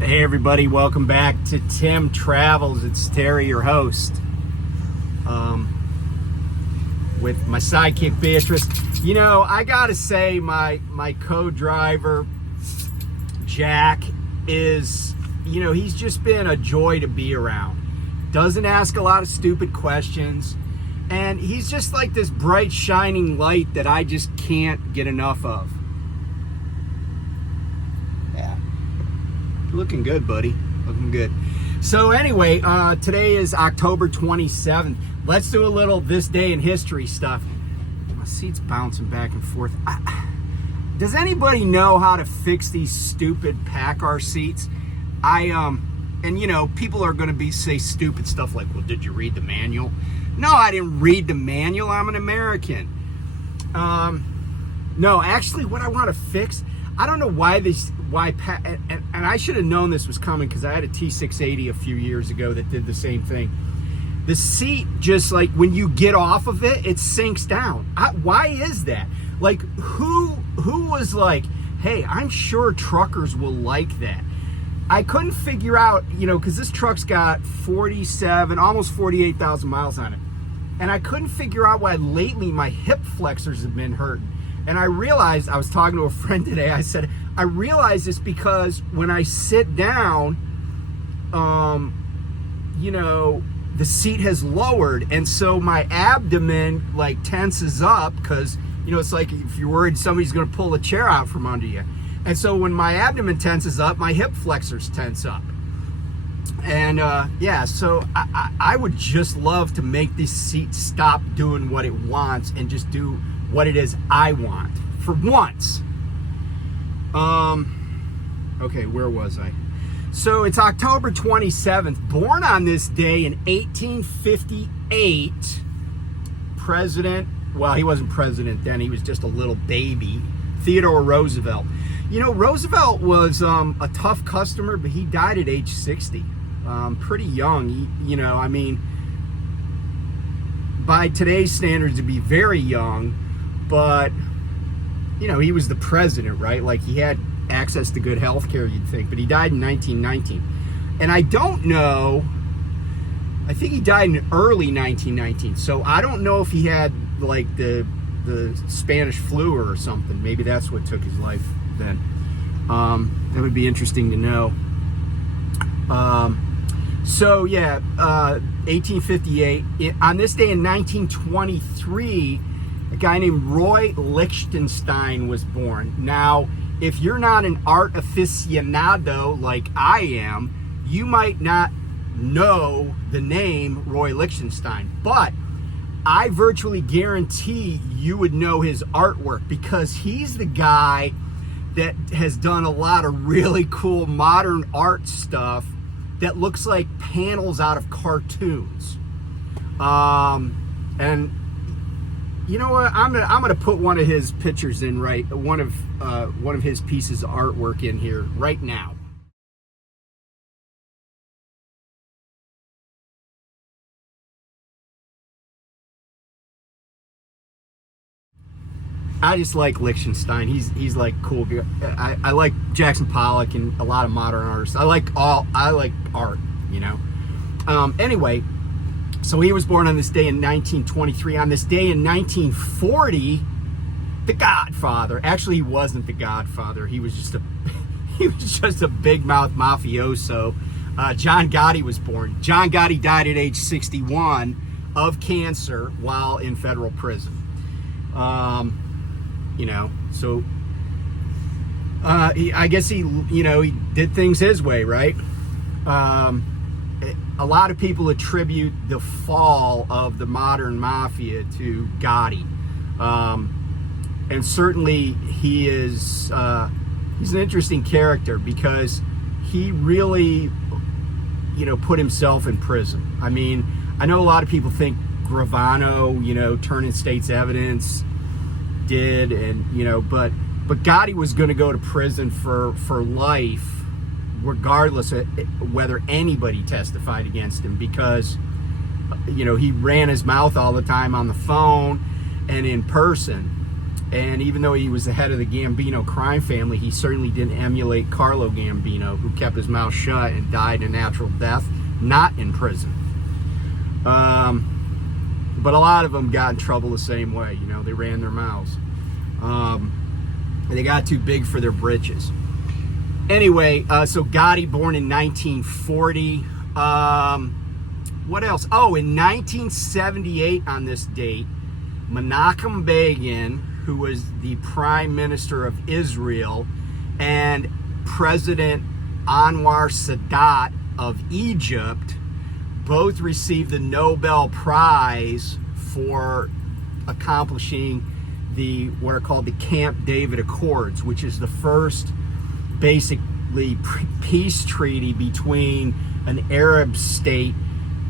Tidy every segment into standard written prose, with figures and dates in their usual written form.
Hey everybody, welcome back to Tim Travels. It's Terry, your host, with my sidekick Beatrice. You know, I gotta say my co-driver Jack is, he's just been a joy to be around. Doesn't ask a lot of stupid questions, and he's just like this bright shining light that I just can't get enough of. Looking good, buddy. Looking good. So anyway, today is October 27th. Let's do a little this day in history stuff. My seat's bouncing back and forth. Does anybody know how to fix these stupid Packard seats? People are going to say stupid stuff like, well, did you read the manual? No, I didn't read the manual. I'm an American. No, actually, what I want to fix, I don't know and I should have known this was coming because I had a T680 a few years ago that did the same thing. The seat, just like when you get off of it, it sinks down. Why is that? Like, who was like, hey, I'm sure truckers will like that. I couldn't figure out, because this truck's got 47, almost 48,000 miles on it. And I couldn't figure out why lately my hip flexors have been hurting. And I realized, I was talking to a friend today, I said, I realized it's because when I sit down, the seat has lowered. And so my abdomen tenses up because, it's like if you're worried somebody's going to pull a chair out from under you. And so when my abdomen tenses up, my hip flexors tense up. And so I would just love to make this seat stop doing what it wants and just do what it is I want for once. Okay, where was I? So it's October 27th. Born on this day in 1858, he wasn't president then, he was just a little baby, Theodore Roosevelt. Roosevelt was a tough customer, but he died at age 60. Pretty young. By today's standards, it'd be very young, but he was the president, right? Like, he had access to good health care, you'd think, but he died in 1919. And I don't know, I think he died in early 1919, so I don't know if he had the Spanish flu or something. Maybe that's what took his life then. That would be interesting to know. 1858. On this day in 1923, a guy named Roy Lichtenstein was born. Now, if you're not an art aficionado like I am, you might not know the name Roy Lichtenstein, but I virtually guarantee you would know his artwork because he's the guy that has done a lot of really cool modern art stuff that looks like panels out of cartoons. And you know what? I'm gonna put one of his pictures in one of his pieces of artwork in here right now. I just like Lichtenstein. He's like cool. I like Jackson Pollock and a lot of modern artists. I like art, Anyway, so he was born on this day in 1923. On this day in 1940, the Godfather. Actually, he wasn't the Godfather. He was just a big mouth mafioso. John Gotti was born. John Gotti died at age 61 of cancer while in federal prison. I guess he did things his way, right? A lot of people attribute the fall of the modern mafia to Gotti. And certainly he is, he's an interesting character because he really, put himself in prison. I mean, I know a lot of people think Gravano, turning state's evidence did, and but Gotti was going to go to prison for life regardless of whether anybody testified against him because he ran his mouth all the time on the phone and in person. And even though he was the head of the Gambino crime family, he certainly didn't emulate Carlo Gambino, who kept his mouth shut and died a natural death, not in prison. But a lot of them got in trouble the same way. You know, they ran their mouths. They got too big for their britches. Anyway, so Gotti, born in 1940. What else? Oh, in 1978 on this date, Menachem Begin, who was the prime minister of Israel, and President Anwar Sadat of Egypt both received the Nobel Prize for accomplishing what are called the Camp David Accords, which is the first basically peace treaty between an Arab state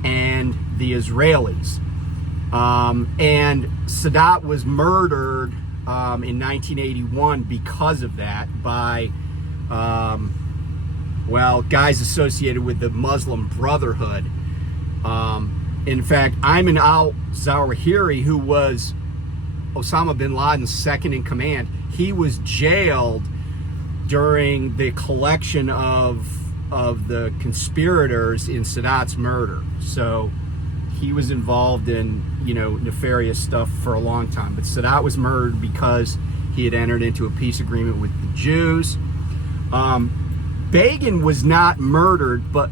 and the Israelis. And Sadat was murdered in 1981 because of that by, guys associated with the Muslim Brotherhood. In fact, Ayman al-Zawahiri, who was Osama bin Laden's second in command, he was jailed during the collection of the conspirators in Sadat's murder. So he was involved in, nefarious stuff for a long time. But Sadat was murdered because he had entered into a peace agreement with the Jews. Begin was not murdered, but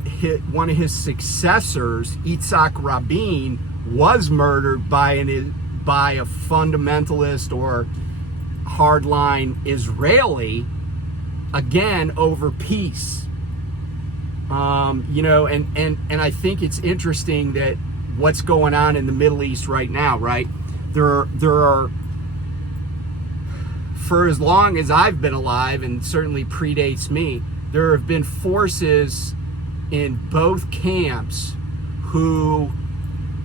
one of his successors, Yitzhak Rabin, was murdered by a fundamentalist or hardline Israeli, again over peace. And I think it's interesting that what's going on in the Middle East right now, right? There are, for as long as I've been alive, and certainly predates me, there have been forces in both camps who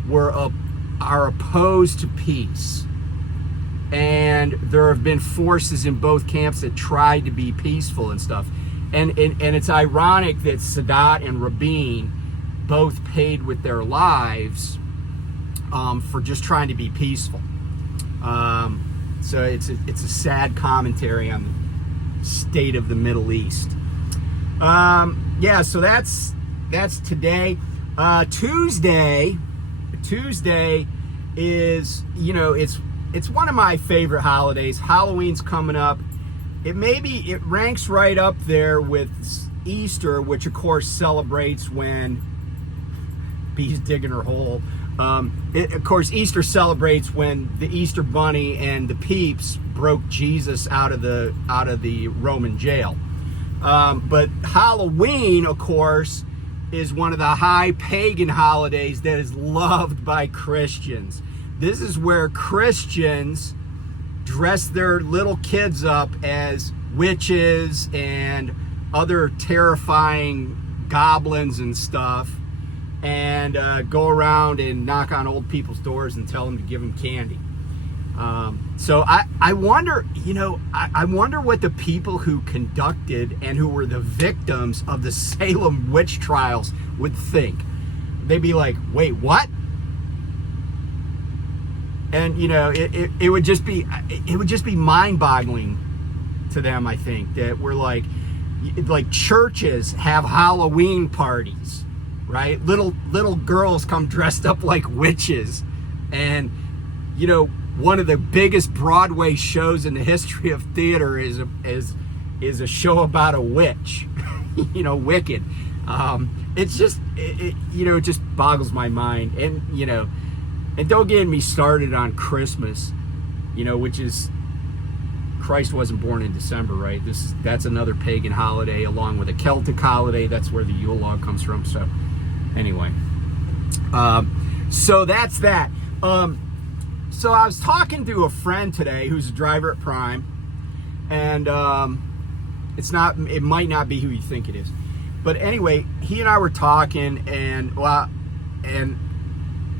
are opposed to peace. And there have been forces in both camps that tried to be peaceful and stuff. And it's ironic that Sadat and Rabin both paid with their lives for just trying to be peaceful. So it's a sad commentary on the state of the Middle East. So that's today. Tuesday is, it's one of my favorite holidays. Halloween's coming up. It ranks right up there with Easter, which of course celebrates when bees digging her hole. Of course, Easter celebrates when the Easter Bunny and the Peeps broke Jesus out of the Roman jail. But Halloween, of course, is one of the high pagan holidays that is loved by Christians. This is where Christians dress their little kids up as witches and other terrifying goblins and stuff, and go around and knock on old people's doors and tell them to give them candy. So I wonder, I wonder what the people who conducted and who were the victims of the Salem witch trials would think. They'd be like, wait, what? And it would just be mind-boggling to them. I think that we're like churches have Halloween parties, right? Little girls come dressed up like witches, and one of the biggest Broadway shows in the history of theater is a show about a witch, Wicked. It's just it just boggles my mind, and don't get me started on Christmas, which is, Christ wasn't born in December, right? That's another pagan holiday along with a Celtic holiday. That's where the Yule log comes from. So anyway, so that's that. So I was talking to a friend today who's a driver at Prime, and it might not be who you think it is, but anyway, he and I were talking, and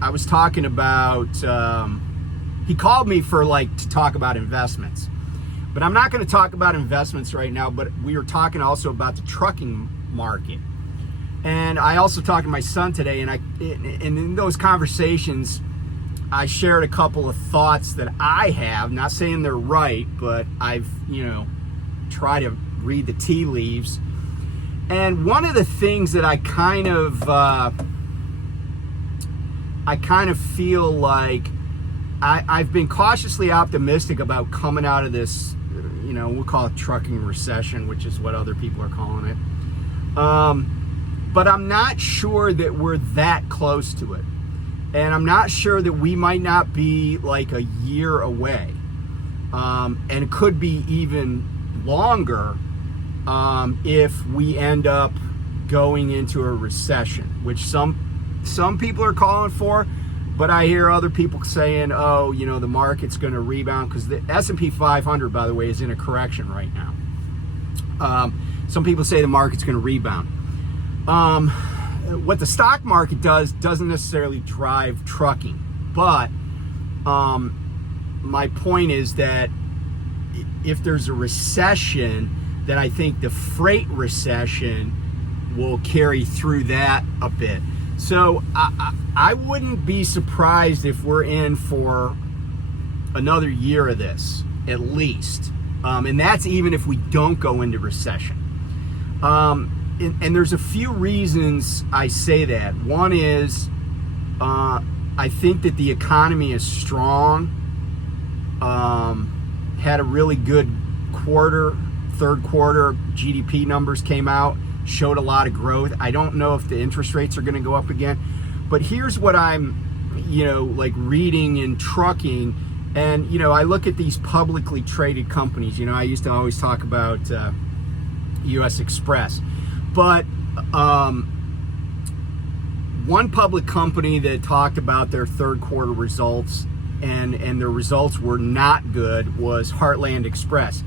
I was talking about, he called me to talk about investments, but I'm not going to talk about investments right now, but we were talking also about the trucking market. And I also talked to my son today, and in those conversations, I shared a couple of thoughts that I have, not saying they're right, but I've, tried to read the tea leaves. And one of the things that I kind of feel like I've been cautiously optimistic about coming out of this, we'll call it trucking recession, which is what other people are calling it. But I'm not sure that we're that close to it. And I'm not sure that we might not be like a year away. And it could be even longer if we end up going into a recession, which some people are calling for. But I hear other people saying, oh, the market's going to rebound, because the S&P 500, by the way, is in a correction right now. Some people say the market's going to rebound. What the stock market doesn't necessarily drive trucking. But my point is that if there's a recession, then I think the freight recession will carry through that a bit. So I wouldn't be surprised if we're in for another year of this, at least. And that's even if we don't go into recession. And there's a few reasons I say that. One is I think that the economy is strong. Had a really good quarter. Third quarter GDP numbers came out, showed a lot of growth. I don't know if the interest rates are going to go up again, but here's what I'm, reading in trucking, and I look at these publicly traded companies. I used to always talk about U.S. Express, but one public company that talked about their third quarter results and their results were not good was Heartland Express.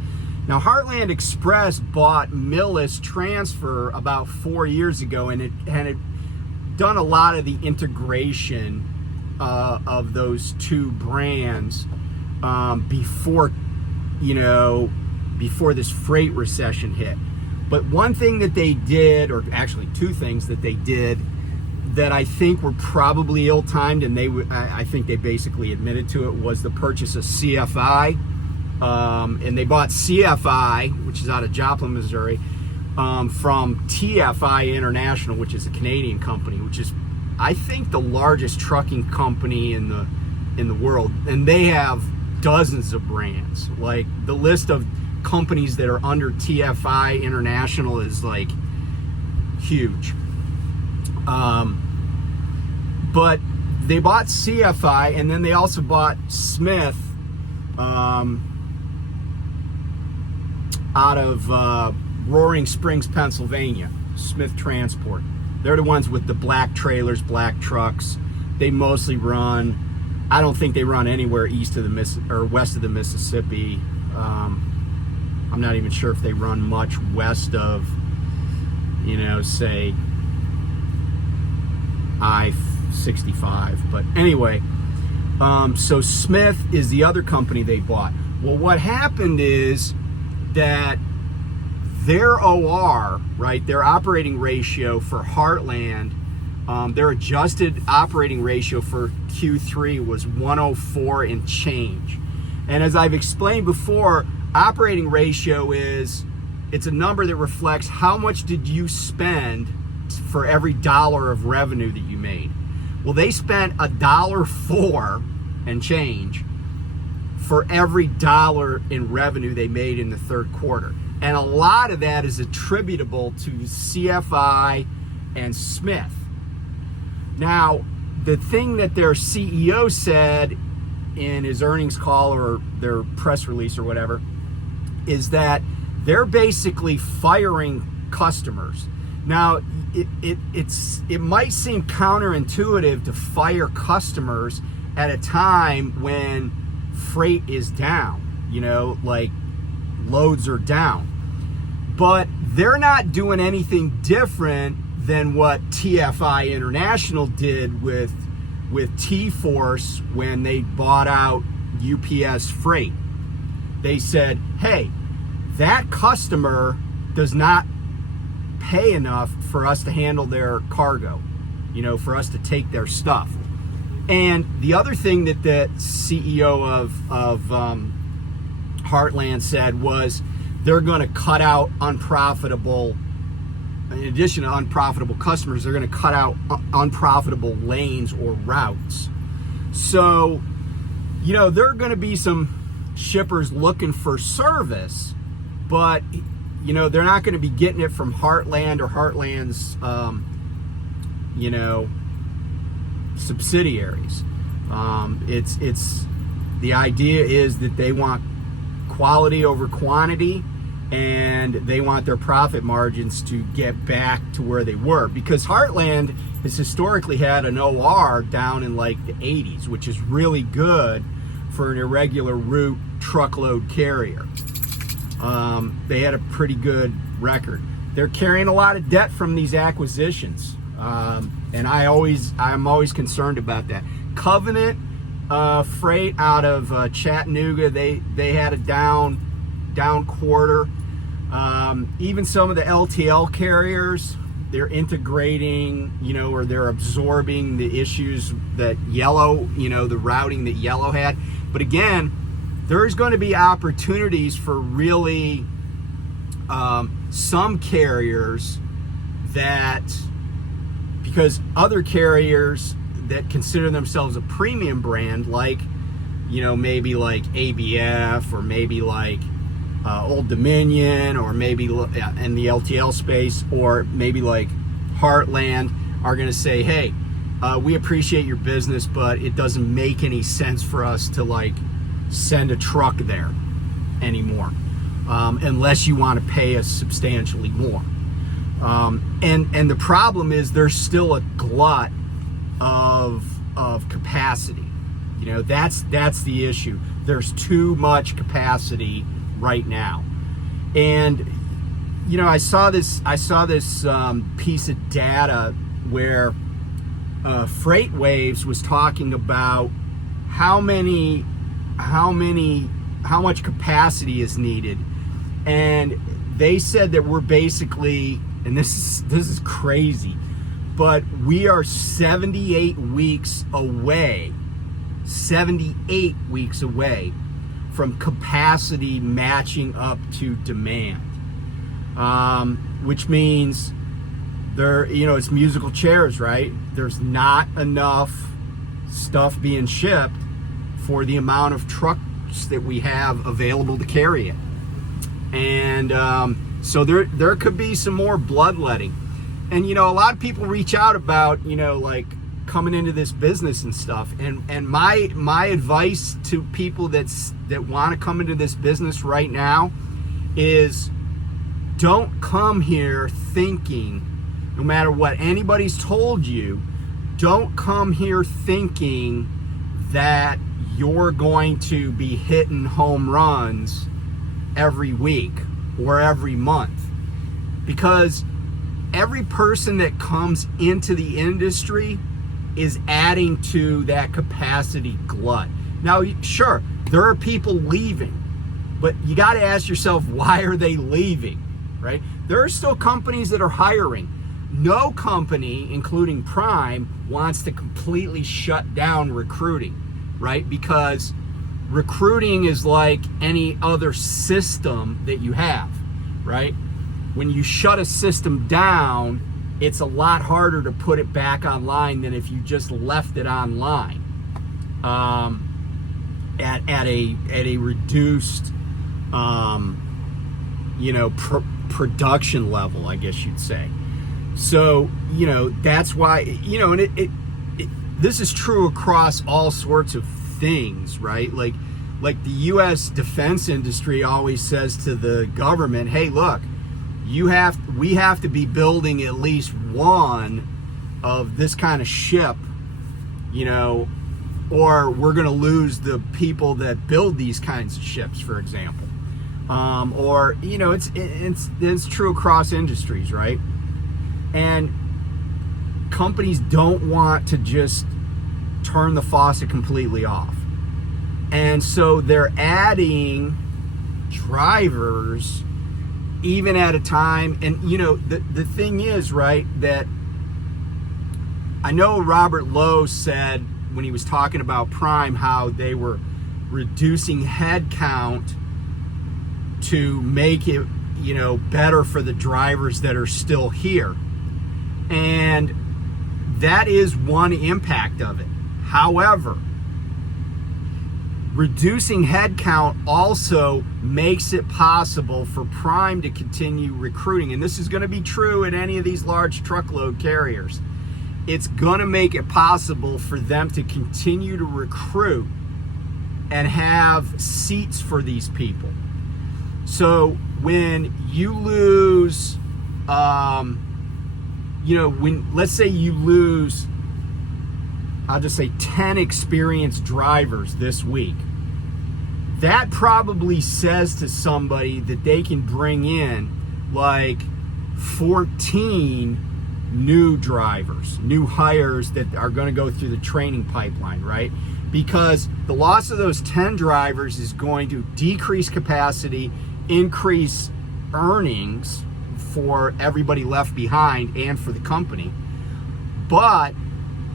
Now, Heartland Express bought Millis Transfer about 4 years ago, and it had done a lot of the integration of those two brands before this freight recession hit. But one thing that they did, or actually two things that they did, that I think were probably ill-timed, and I think they basically admitted to it, was the purchase of CFI. And they bought CFI, which is out of Joplin, Missouri, from TFI International, which is a Canadian company, which is, I think, the largest trucking company in the world. And they have dozens of brands. Like, the list of companies that are under TFI International is like huge. But they bought CFI, and then they also bought Smith out of Roaring Springs, Pennsylvania, Smith Transport. They're the ones with the black trailers, black trucks. They mostly run, I don't think they run anywhere east of the west of the Mississippi. I'm not even sure if they run much west of, say, I-65. But anyway, so Smith is the other company they bought. Well, what happened is that their OR, right, their operating ratio for Heartland, their adjusted operating ratio for Q3 was 104 and change. And as I've explained before, operating ratio it's a number that reflects how much did you spend for every dollar of revenue that you made. Well, they spent $1.04 and change for every dollar in revenue they made in the third quarter. And a lot of that is attributable to CFI and Smith. Now, the thing that their CEO said in his earnings call or their press release or whatever is that they're basically firing customers. Now, it might seem counterintuitive to fire customers at a time when freight is down, like loads are down. But they're not doing anything different than what TFI International did with T-Force when they bought out UPS Freight. They said, hey, that customer does not pay enough for us to handle their cargo, for us to take their stuff. And the other thing that the CEO of Heartland said was they're going to cut out unprofitable, in addition to unprofitable customers, they're going to cut out unprofitable lanes or routes. So, you know, there are going to be some shippers looking for service, but, you know, they're not going to be getting it from Heartland or Heartland's, you know, subsidiaries. It's the idea is that they want quality over quantity, and they want their profit margins to get back to where they were, because Heartland has historically had an OR down in like the 80s, which is really good for an irregular route truckload carrier. They had a pretty good record. They're carrying a lot of debt from these acquisitions, and I'm always concerned about that. Covenant Freight out of Chattanooga, they had a down quarter. Even some of the LTL carriers, they're integrating, you know, or they're absorbing the issues that Yellow, you know, the routing that Yellow had. But again, there's going to be opportunities for really some carriers that, because other carriers that consider themselves a premium brand, like, you know, maybe like ABF, or maybe like Old Dominion, or maybe in the LTL space, or maybe like Heartland, are going to say, hey, we appreciate your business, but it doesn't make any sense for us to like send a truck there anymore, unless you want to pay us substantially more. And the problem is there's still a glut of capacity. You know, that's the issue. There's too much capacity right now. And you know, I saw this piece of data where FreightWaves was talking about how much capacity is needed, and they said that we're basically, and this is crazy, but we are 78 weeks away from capacity matching up to demand, which means there, you know, it's musical chairs, right? There's not enough stuff being shipped for the amount of trucks that we have available to carry it. And so there could be some more bloodletting. And, you know, a lot of people reach out about, you know, like coming into this business and stuff. And my advice to people that want to come into this business right now is, don't come here thinking, no matter what anybody's told you, don't come here thinking that you're going to be hitting home runs every week or every month. Because every person that comes into the industry is adding to that capacity glut. Now, sure, there are people leaving, but you got to ask yourself, why are they leaving, right? There are still companies that are hiring. No company, including Prime, wants to completely shut down recruiting, right? Because recruiting is like any other system that you have, right? When you shut a system down, it's a lot harder to put it back online than if you just left it online at a reduced you know, production level, I guess you'd say. So, you know, that's why, you know, and this is true across all sorts of things, right? Like the U.S. defense industry always says to the government, hey, look, we have to be building at least one of this kind of ship, you know, or we're going to lose the people that build these kinds of ships, for example. Or, you know, it's true across industries, right? And companies don't want to just turn the faucet completely off. And so they're adding drivers even at a time. And, you know, the thing is, right, that I know Robert Lowe said when he was talking about Prime, how they were reducing head count to make it, better for the drivers that are still here. And that is one impact of it. However, reducing headcount also makes it possible for Prime to continue recruiting. And this is going to be true at any of these large truckload carriers. It's going to make it possible for them to continue to recruit and have seats for these people. So when you lose, let's say you lose, I'll just say 10 experienced drivers this week, that probably says to somebody that they can bring in like 14 new drivers, new hires that are going to go through the training pipeline, right? Because the loss of those 10 drivers is going to decrease capacity, increase earnings for everybody left behind and for the company. But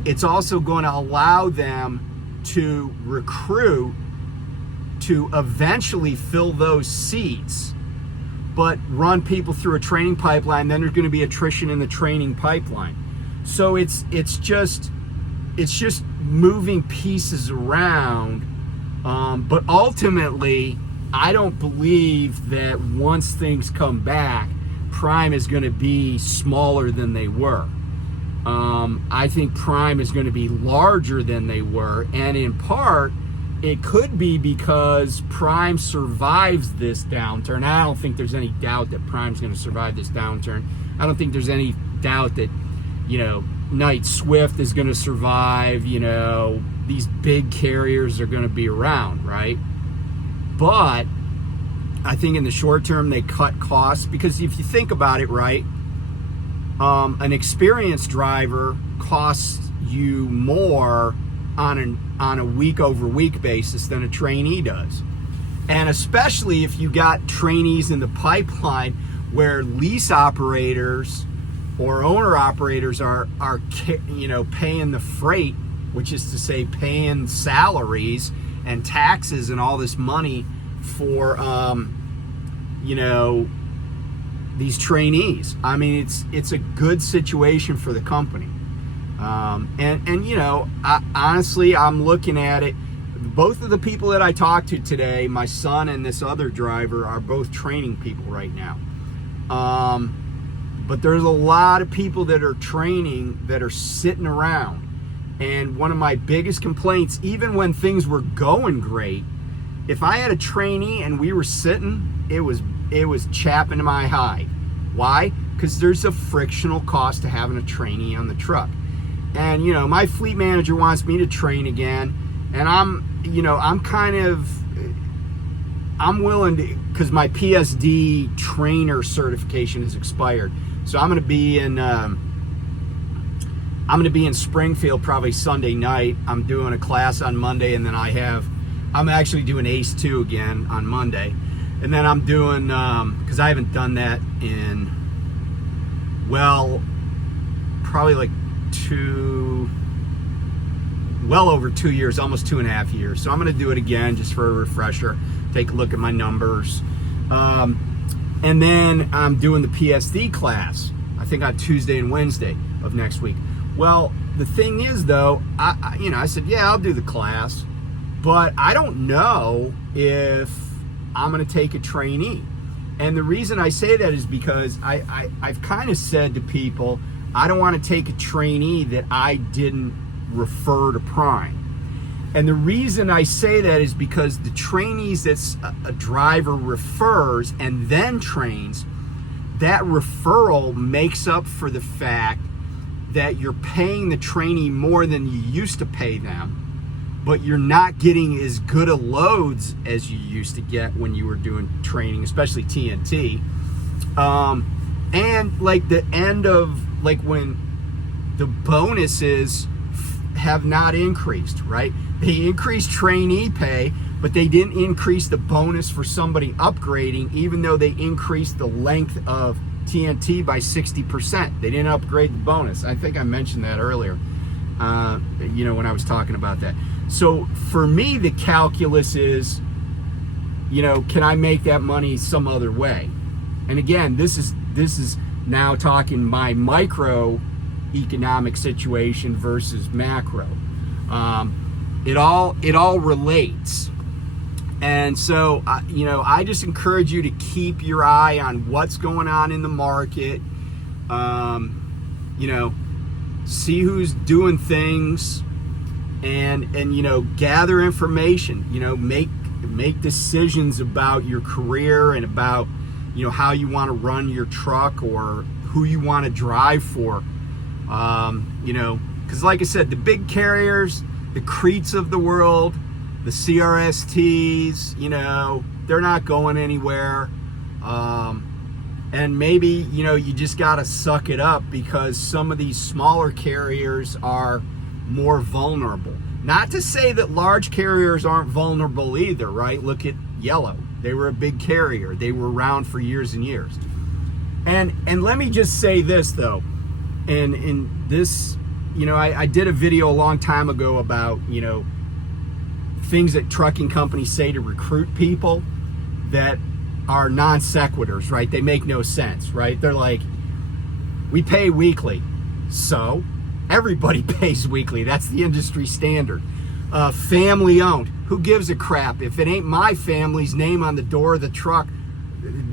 it's also going to allow them to recruit to eventually fill those seats, but run people through a training pipeline. Then there's going to be attrition in the training pipeline. So it's just moving pieces around. But ultimately, I don't believe that once things come back, Prime is going to be smaller than they were. I think Prime is going to be larger than they were, and in part, it could be because Prime survives this downturn. I don't think there's any doubt that Prime's going to survive this downturn. I don't think there's any doubt that, Knight Swift is going to survive. These big carriers are going to be around, right? But I think in the short term, they cut costs, because if you think about it, right, an experienced driver costs you more on a week-over-week basis than a trainee does. And especially if you got trainees in the pipeline where lease operators or owner operators are paying the freight, which is to say paying salaries and taxes and all this money for these trainees. I mean, it's a good situation for the company. Honestly, I'm looking at it. Both of the people that I talked to today, my son and this other driver, are both training people right now. But there's a lot of people that are training that are sitting around. And one of my biggest complaints, even when things were going great, if I had a trainee and we were sitting, it was chapping to my hide. Why? Because there's a frictional cost to having a trainee on the truck. And my fleet manager wants me to train again, and I'm willing to, because my PSD trainer certification has expired. So I'm going to be in Springfield probably Sunday night. I'm doing a class on Monday, and then I'm actually doing ACE 2 again on Monday. And then I'm doing, because I haven't done that in, probably like well over 2 years, almost 2.5 years. So I'm going to do it again just for a refresher, take a look at my numbers. And then I'm doing the PSD class, I think on Tuesday and Wednesday of next week. Well, the thing is though, I said, yeah, I'll do the class, but I don't know if I'm going to take a trainee. And the reason I say that is because I've kind of said to people, I don't want to take a trainee that I didn't refer to Prime. And the reason I say that is because the trainees that a driver refers and then trains, that referral makes up for the fact that you're paying the trainee more than you used to pay them, but you're not getting as good a loads as you used to get when you were doing training, especially TNT. And like the end of, like when the bonuses have not increased, right? They increased trainee pay, but they didn't increase the bonus for somebody upgrading, even though they increased the length of TNT by 60%. They didn't upgrade the bonus. I think I mentioned that earlier. when I was talking about that. So for me, the calculus is, can I make that money some other way? And again, this is now talking my micro economic situation versus macro. It all relates. And so, I just encourage you to keep your eye on what's going on in the market. See who's doing things, and gather information. Make decisions about your career and about how you want to run your truck or who you want to drive for. Because like I said, the big carriers, the Cretes of the world, the CRSTs, they're not going anywhere. And maybe, you just got to suck it up because some of these smaller carriers are more vulnerable. Not to say that large carriers aren't vulnerable either, right? Look at Yellow. They were a big carrier. They were around for years and years. And let me just say this, though. And in this, I did a video a long time ago about, things that trucking companies say to recruit people that are non sequiturs, right? They make no sense, right? They're like, we pay weekly. So everybody pays weekly. That's the industry standard. Family owned. Who gives a crap? If it ain't my family's name on the door of the truck,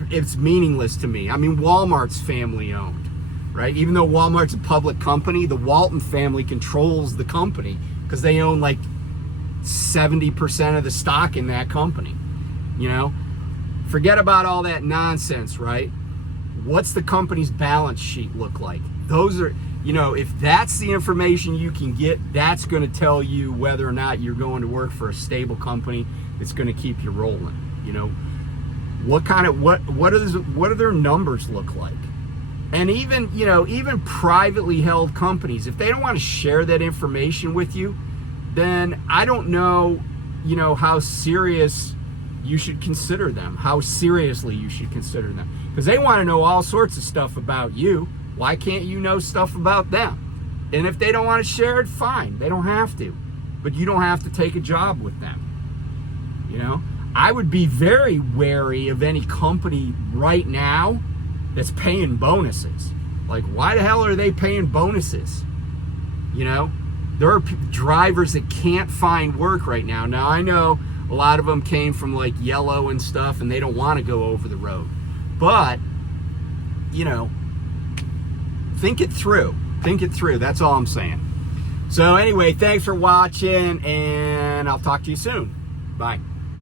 it's meaningless to me. I mean, Walmart's family owned, right? Even though Walmart's a public company, the Walton family controls the company because they own like 70% of the stock in that company. Forget about all that nonsense, right? What's the company's balance sheet look like? Those are, if that's the information you can get, that's going to tell you whether or not you're going to work for a stable company that's going to keep you rolling. What do their numbers look like? And even privately held companies, if they don't want to share that information with you, then I don't know, how serious you should consider them, how seriously you should consider them. Because they want to know all sorts of stuff about you. Why can't you know stuff about them? And if they don't want to share it, fine. They don't have to. But you don't have to take a job with them. I would be very wary of any company right now that's paying bonuses. Like, why the hell are they paying bonuses? There are drivers that can't find work right now. Now, I know a lot of them came from like Yellow and stuff, and they don't want to go over the road. But, think it through. Think it through. That's all I'm saying. So anyway, thanks for watching, and I'll talk to you soon. Bye.